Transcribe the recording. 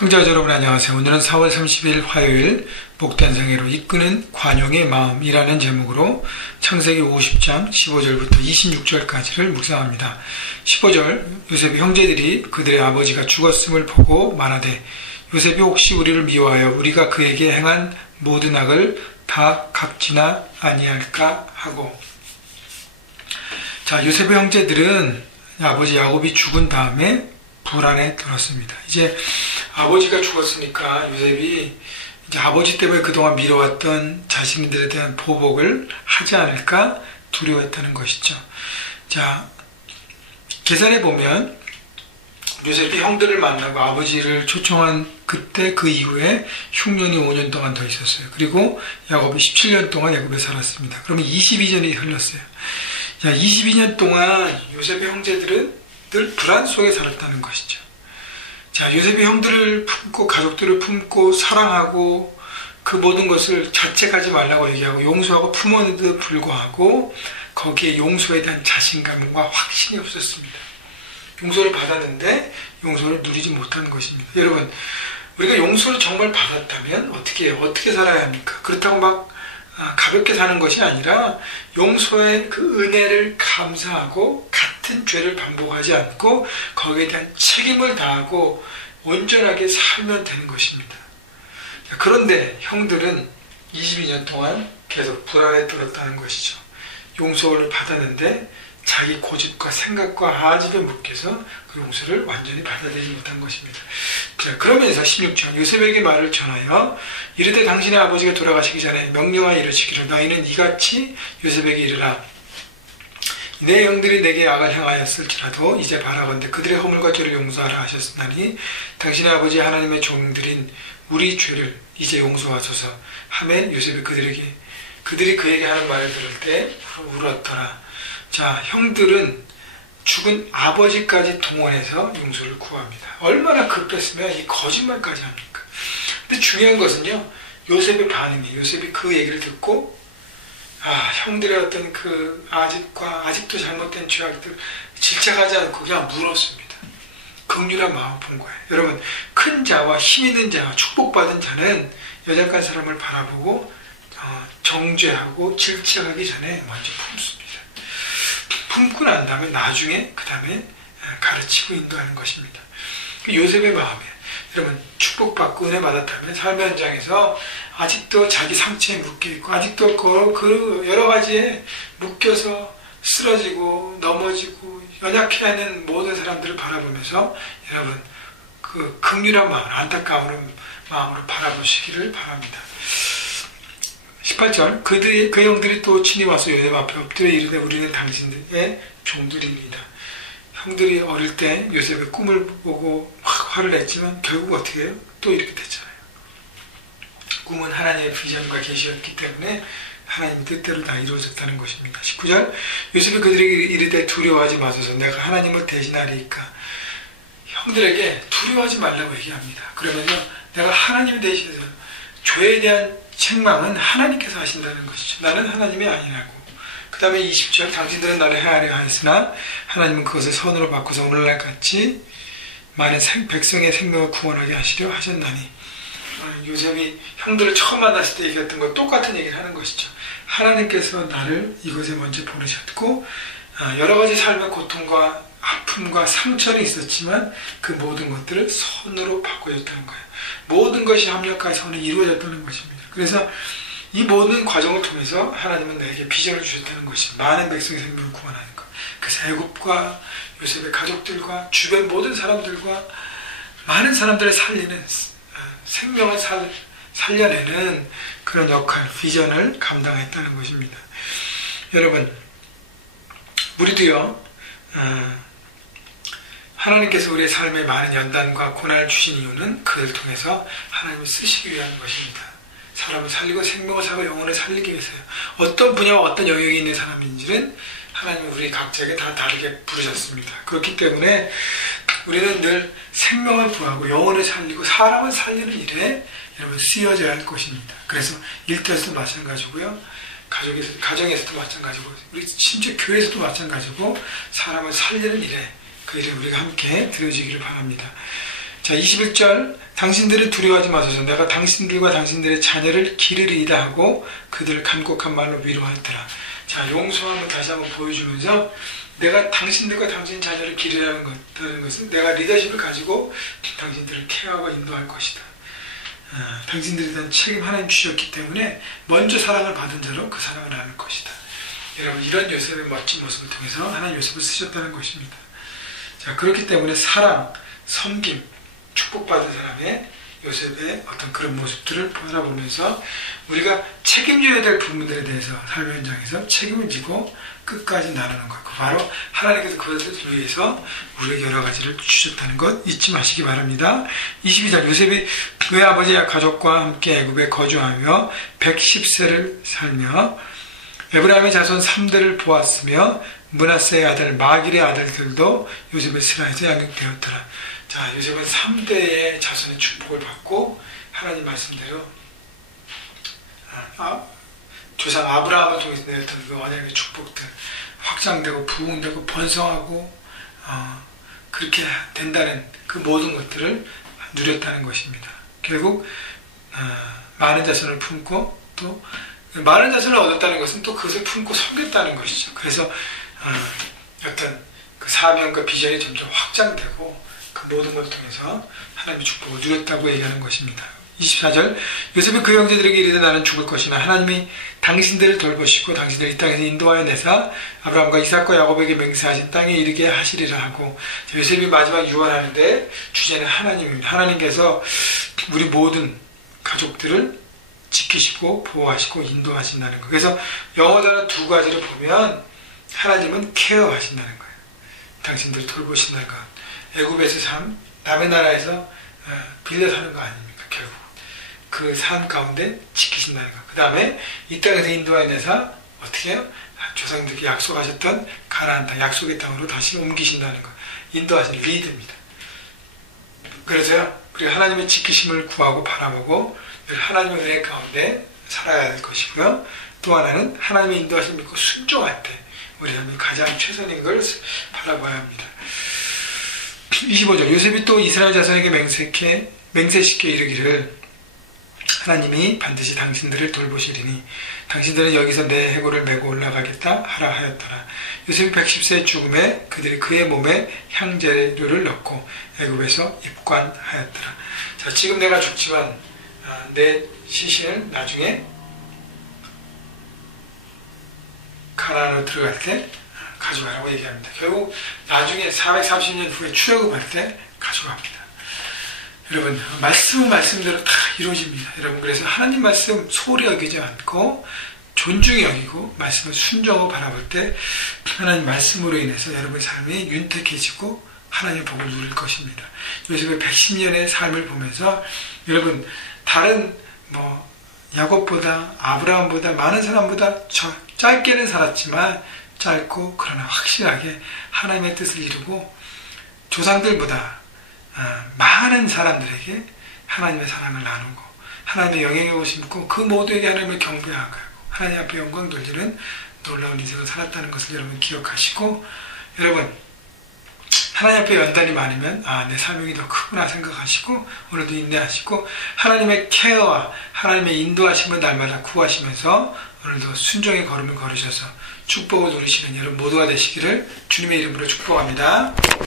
형제자 여러분 안녕하세요. 오늘은 4월 30일 화요일 복된 생애로 이끄는 관용의 마음이라는 제목으로 창세기 50장 15절부터 26절까지를 묵상합니다. 15절 요셉의 형제들이 그들의 아버지가 죽었음을 보고 말하되 요셉이 혹시 우리를 미워하여 우리가 그에게 행한 모든 악을 다 갚지나 아니할까 하고. 자, 요셉의 형제들은 아버지 야곱이 죽은 다음에 불안에 들었습니다. 이제 아버지가 죽었으니까 요셉이 이제 아버지 때문에 그동안 미뤄왔던 자신들에 대한 보복을 하지 않을까 두려워했다는 것이죠. 자, 계산해 보면 요셉이 형들을 만나고 아버지를 초청한 그때 그 이후에 흉년이 5년 동안 더 있었어요. 그리고 야곱이 17년 동안 애굽에 살았습니다. 그러면 22년이 흘렀어요. 야, 22년 동안 요셉의 형제들은 늘 불안 속에 살았다는 것이죠. 자, 요셉이 형들을 품고 가족들을 품고 사랑하고 그 모든 것을 자책하지 말라고 얘기하고 용서하고 품었는데도 불구하고 거기에 용서에 대한 자신감과 확신이 없었습니다. 용서를 받았는데 용서를 누리지 못하는 것입니다. 여러분, 우리가 용서를 정말 받았다면 어떻게 해요? 어떻게 살아야 합니까? 그렇다고 막 가볍게 사는 것이 아니라 용서의 그 은혜를 감사하고 같은 죄를 반복하지 않고 거기에 대한 책임을 다하고 온전하게 살면 되는 것입니다. 그런데 형들은 22년 동안 계속 불안에 떨었다는 것이죠. 용서를 받았는데 자기 고집과 생각과 아집에 묶여서 그 용서를 완전히 받아들이지 못한 것입니다. 자, 그러면서 16절 요셉에게 말을 전하여 이르되 당신의 아버지가 돌아가시기 전에 명령하여 이르시기를 너희는 이같이 요셉에게 이르라. 내 형들이 내게 악을 행하였을지라도 이제 바라건대 그들의 허물과 죄를 용서하라 하셨으나니 당신의 아버지 하나님의 종들인 우리 죄를 이제 용서하소서 하면 요셉이 그들이 그에게 하는 말을 들을 때 울었더라. 자, 형들은 죽은 아버지까지 동원해서 용서를 구합니다. 얼마나 급했으면 이 거짓말까지 합니까? 근데 중요한 것은요, 요셉의 반응이에요. 요셉이 그 얘기를 듣고 형들의 어떤 그 아직도 잘못된 죄악들 질책하지 않고 그냥 물었습니다. 긍휼한 마음 본 거예요. 여러분, 큰 자와 힘 있는 자와 축복받은 자는 여자간 사람을 바라보고 정죄하고 질책하기 전에 먼저 품습니다. 품고 난 다음에 나중에 그 다음에 가르치고 인도하는 것입니다. 요셉의 마음에 여러분 축복받고 은혜 받았다면 삶의 현장에서 아직도 자기 상처에 묶여있고 아직도 그 여러 가지에 묶여서 쓰러지고 넘어지고 연약해하는 모든 사람들을 바라보면서 여러분 그 긍휼한 마음, 안타까운 마음으로 바라보시기를 바랍니다. 18절 그 형들이 또 친히 와서 요셉 앞에 엎드려 이르되 우리는 당신의 종들입니다. 형들이 어릴 때 요셉의 꿈을 보고 화를 냈지만 결국 어떻게 해요? 또 이렇게 됐잖아요. 꿈은 하나님의 비전과 계시였기 때문에 하나님의 뜻대로 다 이루어졌다는 것입니다. 19절 요셉이 그들에게 이르되 두려워하지 마소서 내가 하나님을 대신하리이까. 형들에게 두려워하지 말라고 얘기합니다. 그러면요 내가 하나님이 대신해서 죄에 대한 책망은 하나님께서 하신다는 것이죠. 나는 하나님이 아니라고. 그 다음에 20절 당신들은 나를 해하려 하였으나 하나님은 그것을 선으로 바꿔서 오늘날 같이 많은 백성의 생명을 구원하게 하시려 하셨나니. 요셉이 형들을 처음 만났을 때 얘기했던 것 똑같은 얘기를 하는 것이죠. 하나님께서 나를 이곳에 먼저 보내셨고 여러 가지 삶의 고통과 아픔과 상처는 있었지만 그 모든 것들을 선으로 바꿔줬다는 거예요. 모든 것이 합력하여 선이 이루어졌다는 것입니다. 그래서 이 모든 과정을 통해서 하나님은 나에게 비전을 주셨다는 것이 많은 백성의 생명을 구원하는 것. 그래서 애굽과 요셉의 가족들과 주변 모든 사람들과 많은 사람들을 살리는 생명을 살려내는 그런 역할, 비전을 감당했다는 것입니다. 여러분, 우리도요 하나님께서 우리의 삶에 많은 연단과 고난을 주신 이유는 그를 통해서 하나님을 쓰시기 위한 것입니다. 사람을 살리고 생명을 살고 영혼을 살리기 위해서요. 어떤 분야와 어떤 영역에 있는 사람인지는 하나님이 우리 각자에게 다 다르게 부르셨습니다. 그렇기 때문에 우리는 늘 생명을 구하고 영혼을 살리고 사람을 살리는 일에 여러분 쓰여져야 할 것입니다. 그래서 일터에서도 마찬가지고요. 가정에서도 마찬가지고 우리 심지어 교회에서도 마찬가지고 사람을 살리는 일에 그 일에 우리가 함께 들어주기를 바랍니다. 자, 21절 당신들은 두려워하지 마소서. 내가 당신들과 당신들의 자녀를 기르리이다 하고 그들을 간곡한 말로 위로하였더라. 자, 용서함을 다시 한번 보여주면서 내가 당신들과 당신 자녀를 기르라는 것은 내가 리더십을 가지고 당신들을 케어하고 인도할 것이다. 당신들에 대한 책임 하나님 주셨기 때문에 먼저 사랑을 받은 자로 그 사랑을 나눌 것이다. 여러분, 이런 요셉의 멋진 모습을 통해서 하나님 요셉을 쓰셨다는 것입니다. 자, 그렇기 때문에 사랑, 섬김, 축복받은 사람의 요셉의 어떤 그런 모습들을 바라보면서 우리가 책임져야 될 부분들에 대해서 삶의 현장에서 책임을 지고 끝까지 나누는 것, 바로 하나님께서 그것을 위해서 우리에게 여러 가지를 주셨다는 것 잊지 마시기 바랍니다. 22절 요셉이 그의 아버지와 가족과 함께 애굽에 거주하며 110세를 살며 에브라임의 자손 3대를 보았으며 므낫세의 아들 마길의 아들들도 요셉의 스라에서 양육되었더라. 자, 요셉은 3대의 자손의 축복을 받고 하나님 말씀대로 조상 아브라함을 통해서 내렸던 그 언약의 축복들 확장되고 부흥되고 번성하고 그렇게 된다는 그 모든 것들을 누렸다는 것입니다. 결국 많은 자손을 품고 또 많은 자손을 얻었다는 것은 또 그것을 품고 섬겼다는 것이죠. 그래서 어떤 그 사명과 비전이 점점 확장되고 그 모든 것을 통해서 하나님의 축복을 누렸다고 얘기하는 것입니다. 24절 요셉이 그 형제들에게 이르되 나는 죽을 것이나 하나님이 당신들을 돌보시고 당신들을 이 땅에서 인도하여 내사 아브라함과 이삭과 야곱에게 맹세하신 땅에 이르게 하시리라 하고, 요셉이 마지막 유언하는데 주제는 하나님입니다. 하나님께서 우리 모든 가족들을 지키시고 보호하시고 인도하신다는 것. 그래서 영어 단어 두 가지를 보면 하나님은 케어하신다는 거예요. 당신들을 돌보신다는 것. 애굽에서 삶, 남의 나라에서 빌려 사는 거 아닙니까? 결국 그 삶 가운데 지키신다는 것. 그 다음에 이 땅에서 인도하여 내사 어떻게 해요? 조상들께 약속하셨던 가나안 땅, 약속의 땅으로 다시 옮기신다는 것. 인도하신 리드입니다. 그래서요, 우리가 하나님의 지키심을 구하고 바라보고 하나님의 은혜 가운데 살아야 할 것이고요. 또 하나는 하나님의 인도하심 믿고 순종할 때 우리 삶이 가장 최선인 걸 바라봐야 합니다. 25절 요셉이 또 이스라엘 자손에게 맹세시켜 이르기를 하나님이 반드시 당신들을 돌보시리니 당신들은 여기서 내 해골을 메고 올라가겠다 하라 하였더라. 요셉이 110세의 죽음에 그들이 그의 몸에 향재료를 넣고 애굽에서 입관하였더라. 자, 지금 내가 죽지만 내 시신을 나중에 가나안으로 들어갈 때 가져가라고 얘기합니다. 결국 나중에 430년 후에 출애굽할 때 가져갑니다. 여러분, 말씀대로 다 이루어집니다. 여러분, 그래서 하나님 말씀 소홀히 여기지 않고 존중히 여기고 말씀을 순종하고 바라볼 때 하나님 말씀으로 인해서 여러분의 삶이 윤택해지고 하나님의 복을 누릴 것입니다. 요셉의 110년의 삶을 보면서 여러분, 다른 야곱보다 아브라함보다 많은 사람보다 짧게는 살았지만 짧고 그러나 확실하게 하나님의 뜻을 이루고 조상들보다 많은 사람들에게 하나님의 사랑을 나누고 하나님의 영향력을 심고 그 모두에게 하나님을 경배하고 하나님 앞에 영광 돌리는 놀라운 인생을 살았다는 것을 여러분 기억하시고, 여러분 하나님 앞에 연단이 많으면 내 사명이 더 크구나 생각하시고 오늘도 인내하시고 하나님의 케어와 하나님의 인도하심을 날마다 구하시면서 오늘도 순종의 걸음을 걸으셔서 축복을 누리시는 여러분 모두가 되시기를 주님의 이름으로 축복합니다.